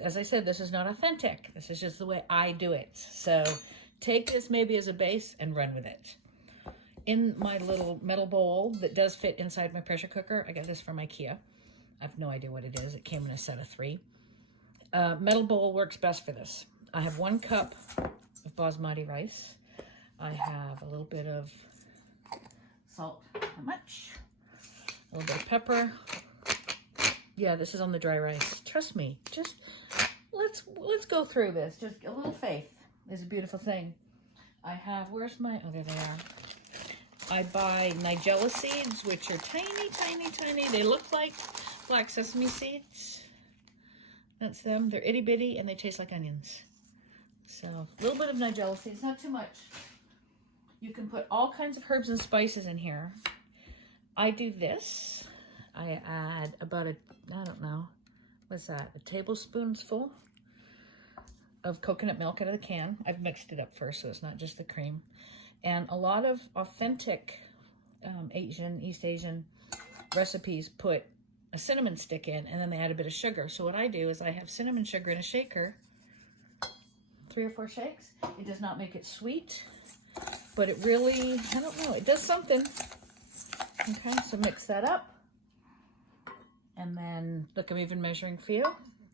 as I said, this is not authentic. This is just the way I do it. So take this maybe as a base and run with it. In my little metal bowl that does fit inside my pressure cooker, I got this from IKEA. I have no idea what it is. It came in a set of 3. Metal bowl works best for this. I have 1 cup of basmati rice. I have a little bit of salt, not much. A little bit of pepper. Yeah, this is on the dry rice. Trust me, just let's go through this. Just a little faith is a beautiful thing. I have, where's my, oh, there they are. I buy nigella seeds, which are tiny, tiny, tiny. They look like black sesame seeds. That's them. They're itty bitty and they taste like onions. So a little bit of nigella seeds, not too much. You can put all kinds of herbs and spices in here. I do this. I add about I don't know, what's that? A tablespoonful of coconut milk out of the can. I've mixed it up first, so it's not just the cream. And a lot of authentic East Asian recipes put a cinnamon stick in, and then they add a bit of sugar. So what I do is I have cinnamon sugar in a shaker, 3 or 4 shakes. It does not make it sweet, but it really, I don't know, it does something. Okay, so mix that up. And then, look, I'm even measuring for you.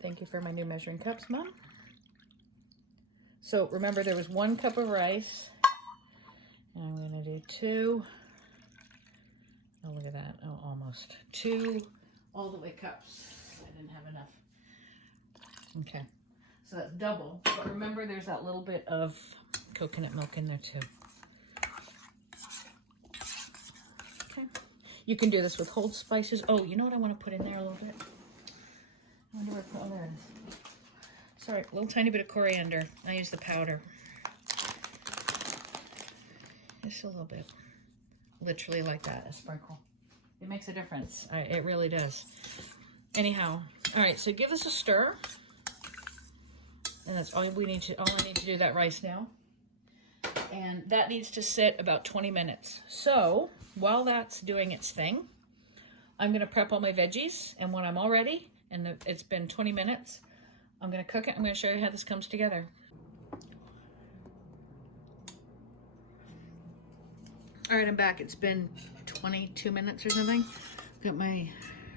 Thank you for my new measuring cups, Mom. So remember, there was 1 cup of rice. And I'm going to do 2. Oh, look at that. Oh, almost. 2 all the way cups. I didn't have enough. Okay. So that's double. But remember, there's that little bit of coconut milk in there, too. Okay. You can do this with whole spices. Oh, you know what I want to put in there a little bit? I wonder where, oh, there it is. Sorry, a little tiny bit of coriander. I use the powder. Just a little bit. Literally like that, a sprinkle. It makes a difference. It really does. Anyhow, all right, so give this a stir. And that's all we need to, all I need to do that rice now. And that needs to sit about 20 minutes. So while that's doing its thing, I'm gonna prep all my veggies. And when I'm all ready, and it's been 20 minutes, I'm gonna cook it. I'm gonna show you how this comes together. All right, I'm back. It's been 22 minutes or something. Got my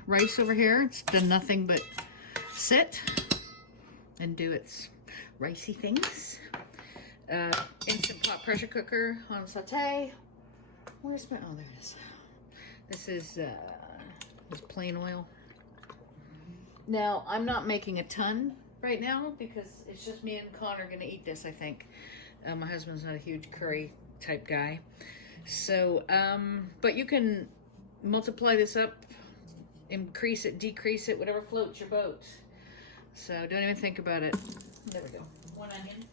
rice over here. It's done nothing but sit and do its ricey things. Instant pot pressure cooker on saute. Where's my, oh, there it is. This is plain oil. Now, I'm not making a ton right now because it's just me and Connor gonna eat this, I think. My husband's not a huge curry type guy. So, but you can multiply this up, increase it, decrease it, whatever floats your boat. So don't even think about it. There we go. 1 onion,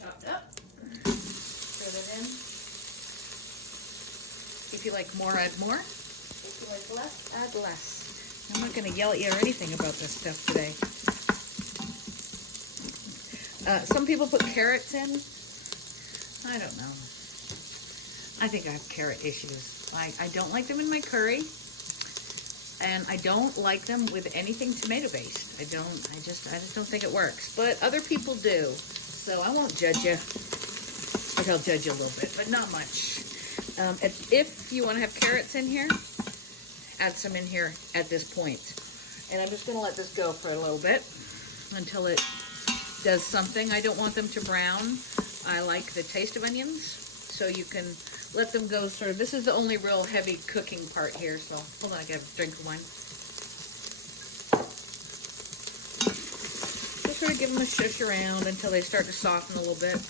chopped up. Throw that in. If you like more, add more. If you like less, add less. I'm not going to yell at you or anything about this stuff today. Some people put carrots in. I don't know. I think I have carrot issues. I don't like them in my curry. And I don't like them with anything tomato based. I just don't think it works. But other people do. So I won't judge you. But I'll judge you a little bit, but not much. If you want to have carrots in here, add some in here at this point. And I'm just going to let this go for a little bit until it does something. I don't want them to brown. I like the taste of onions. So you can let them go sort of, this is the only real heavy cooking part here, so hold on, I gotta drink of wine. Just sort of give them a shush around until they start to soften a little bit.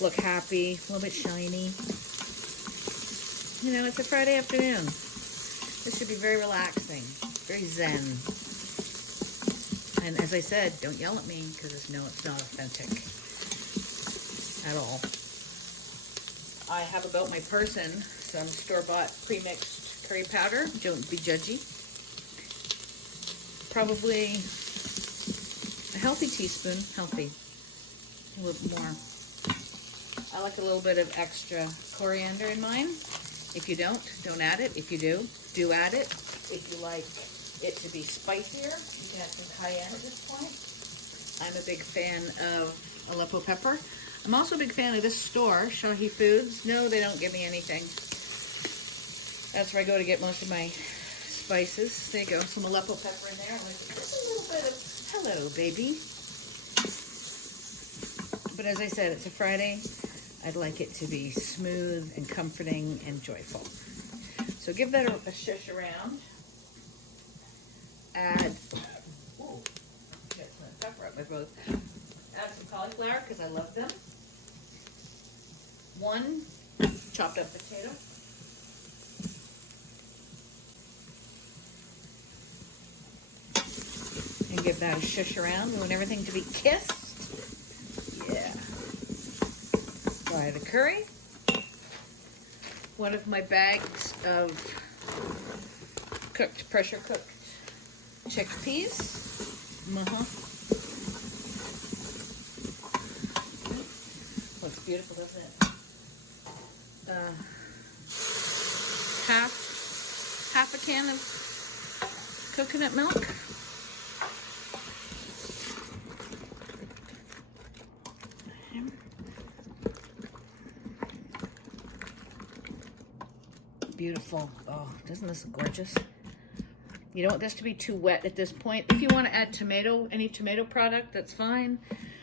Look happy, a little bit shiny. You know, it's a Friday afternoon. This should be very relaxing, very zen. And as I said, don't yell at me, because it's not authentic at all. I have about my person some store-bought pre-mixed curry powder. Don't be judgy. Probably a healthy teaspoon, healthy, a little more. I like a little bit of extra coriander in mine. If you don't add it. If you do add it. If you like it to be spicier, you can add some cayenne at this point. I'm a big fan of Aleppo pepper. I'm also a big fan of this store, Shahi Foods. No, they don't give me anything. That's where I go to get most of my spices. There you go, some Aleppo pepper in there. Just a little bit of, hello, baby. But as I said, it's a Friday. I'd like it to be smooth and comforting and joyful. So give that a shush around. Add, ooh, got some pepper up my both. Add some cauliflower because I love them. 1 chopped up potato. And give that a shush around. We want everything to be kissed. Yeah. Fry the curry. One of my bags of pressure cooked chickpeas. Looks beautiful, doesn't it? Half a can of coconut milk. Beautiful. Oh, doesn't this look gorgeous? You don't want this to be too wet at this point. If you want to add tomato, any tomato product, that's fine.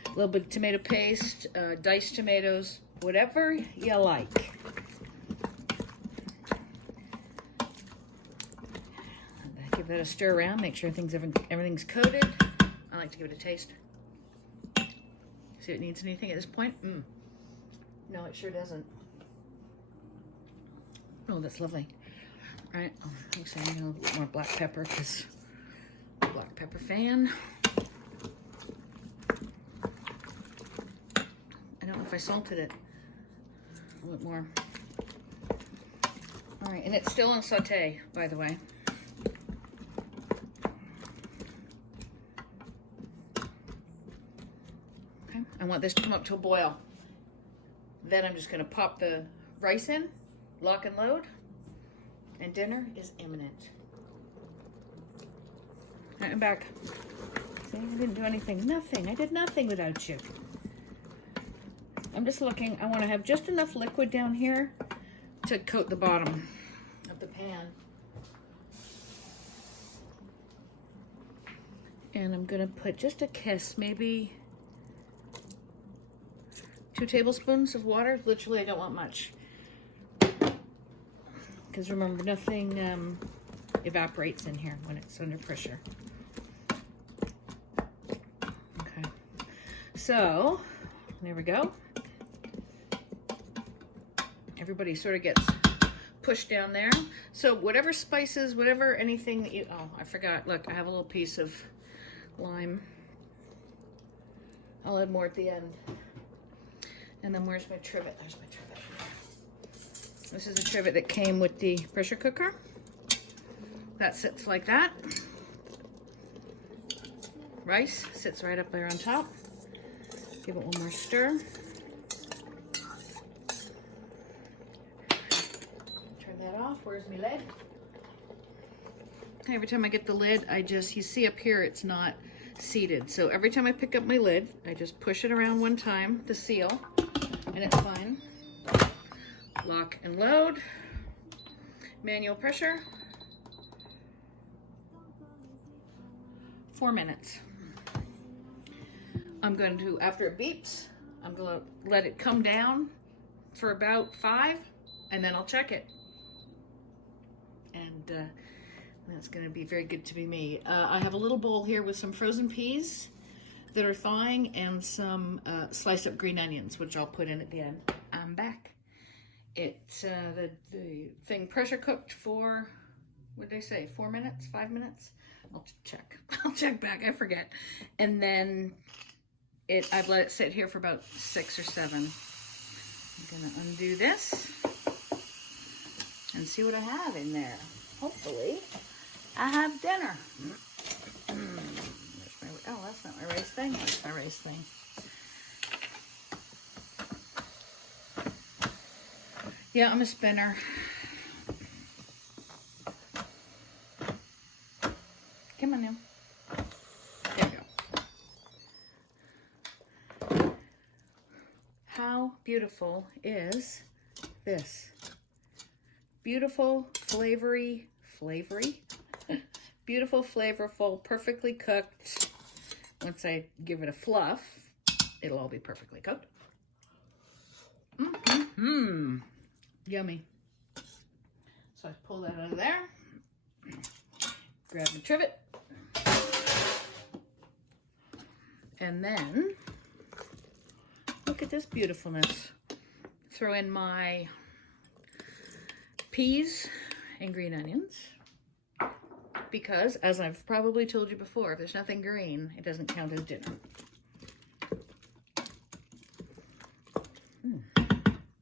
A little bit of tomato paste, diced tomatoes, whatever you like. Give that a stir around. Make sure everything's coated. I like to give it a taste. See if it needs anything at this point. No, it sure doesn't. Oh, that's lovely. All right, I'm saying a little bit more black pepper because I'm a black pepper fan. I don't know if I salted it. A little bit more. All right, and it's still on saute, by the way. Okay, I want this to come up to a boil. Then I'm just going to pop the rice in. Lock and load, and dinner is imminent. All right, I'm back. See, I didn't do anything. Nothing. I did nothing without you. I'm just looking. I want to have just enough liquid down here to coat the bottom of the pan. And I'm going to put just a kiss, maybe 2 tablespoons of water. Literally, I don't want much. Because remember, nothing evaporates in here when it's under pressure. Okay, so there we go. Everybody sort of gets pushed down there. So whatever spices, whatever anything that you, oh, I forgot. Look, I have a little piece of lime. I'll add more at the end. And then where's my trivet? There's my trivet. This is a trivet that came with the pressure cooker. That sits like that. Rice sits right up there on top. Give it one more stir. Turn that off. Where's my lid? Every time I get the lid, you see up here it's not seated. So every time I pick up my lid, I just push it around one time, the seal, and it's fine. Lock and load, manual pressure, 4 minutes. I'm going to, after it beeps, I'm going to let it come down for about 5, and then I'll check it. And that's going to be very good to be me. I have a little bowl here with some frozen peas that are thawing and some sliced up green onions, which I'll put in at the end. I'm back. It's the thing pressure cooked for, what did I say, 4 minutes, 5 minutes? I'll check. I'll check back. I forget. And then I've let it sit here for about 6 or 7. I'm gonna undo this and see what I have in there. Hopefully, I have dinner. Oh, that's not my rice thing. That's my rice thing. Yeah, I'm a spinner. Come on now. There we go. How beautiful is this? Beautiful, flavory, beautiful, flavorful, perfectly cooked. Once I give it a fluff, it'll all be perfectly cooked. Yummy. So I pull that out of there. Grab the trivet. And then, look at this beautifulness. Throw in my peas and green onions. Because, as I've probably told you before, if there's nothing green, it doesn't count as dinner.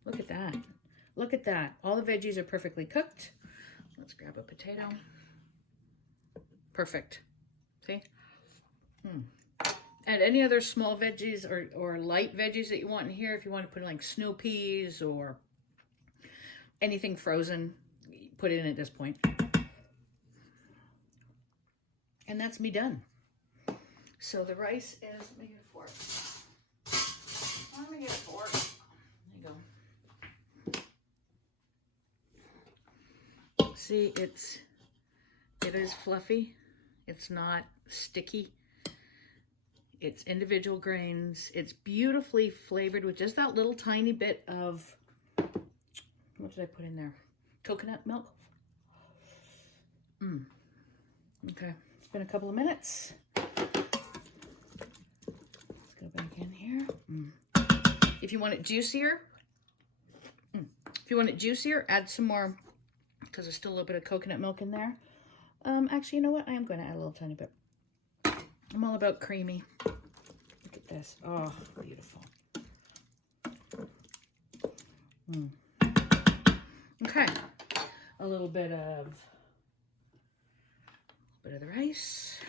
Look at that. Look at that. All the veggies are perfectly cooked. Let's grab a potato. Perfect. See? Add any other small veggies or light veggies that you want in here. If you want to put in like snow peas or anything frozen, put it in at this point. And that's me done. So the rice is, let me get a fork. Let me get a fork. There you go. See, it is fluffy. It's not sticky. It's individual grains. It's beautifully flavored with just that little tiny bit of, what did I put in there? Coconut milk. Okay, it's been a couple of minutes. Let's go back in here. If you want it juicier, add some more, because there's still a little bit of coconut milk in there. Actually, you know what? I am going to add a little tiny bit. I'm all about creamy. Look at this. Oh, beautiful. Okay. A little bit of the rice.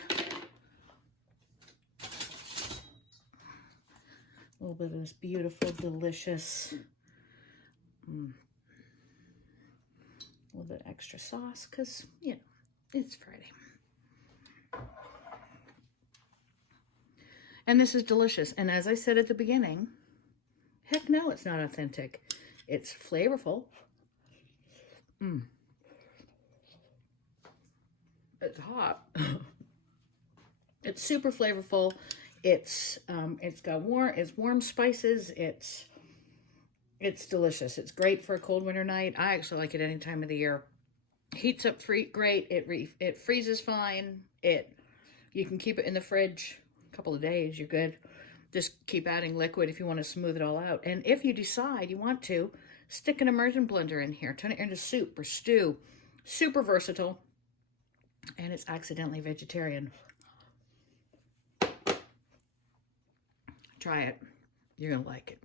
A little bit of this beautiful, delicious, a little bit extra sauce, because, you know, it's Friday. And this is delicious. And as I said at the beginning, heck no, it's not authentic. It's flavorful. It's hot. It's super flavorful. It's got warm spices. It's delicious. It's great for a cold winter night. I actually like it any time of the year. Heats up great. It freezes fine. You can keep it in the fridge a couple of days. You're good. Just keep adding liquid if you want to smooth it all out. And if you decide you want to, stick an immersion blender in here. Turn it into soup or stew. Super versatile. And it's accidentally vegetarian. Try it. You're going to like it.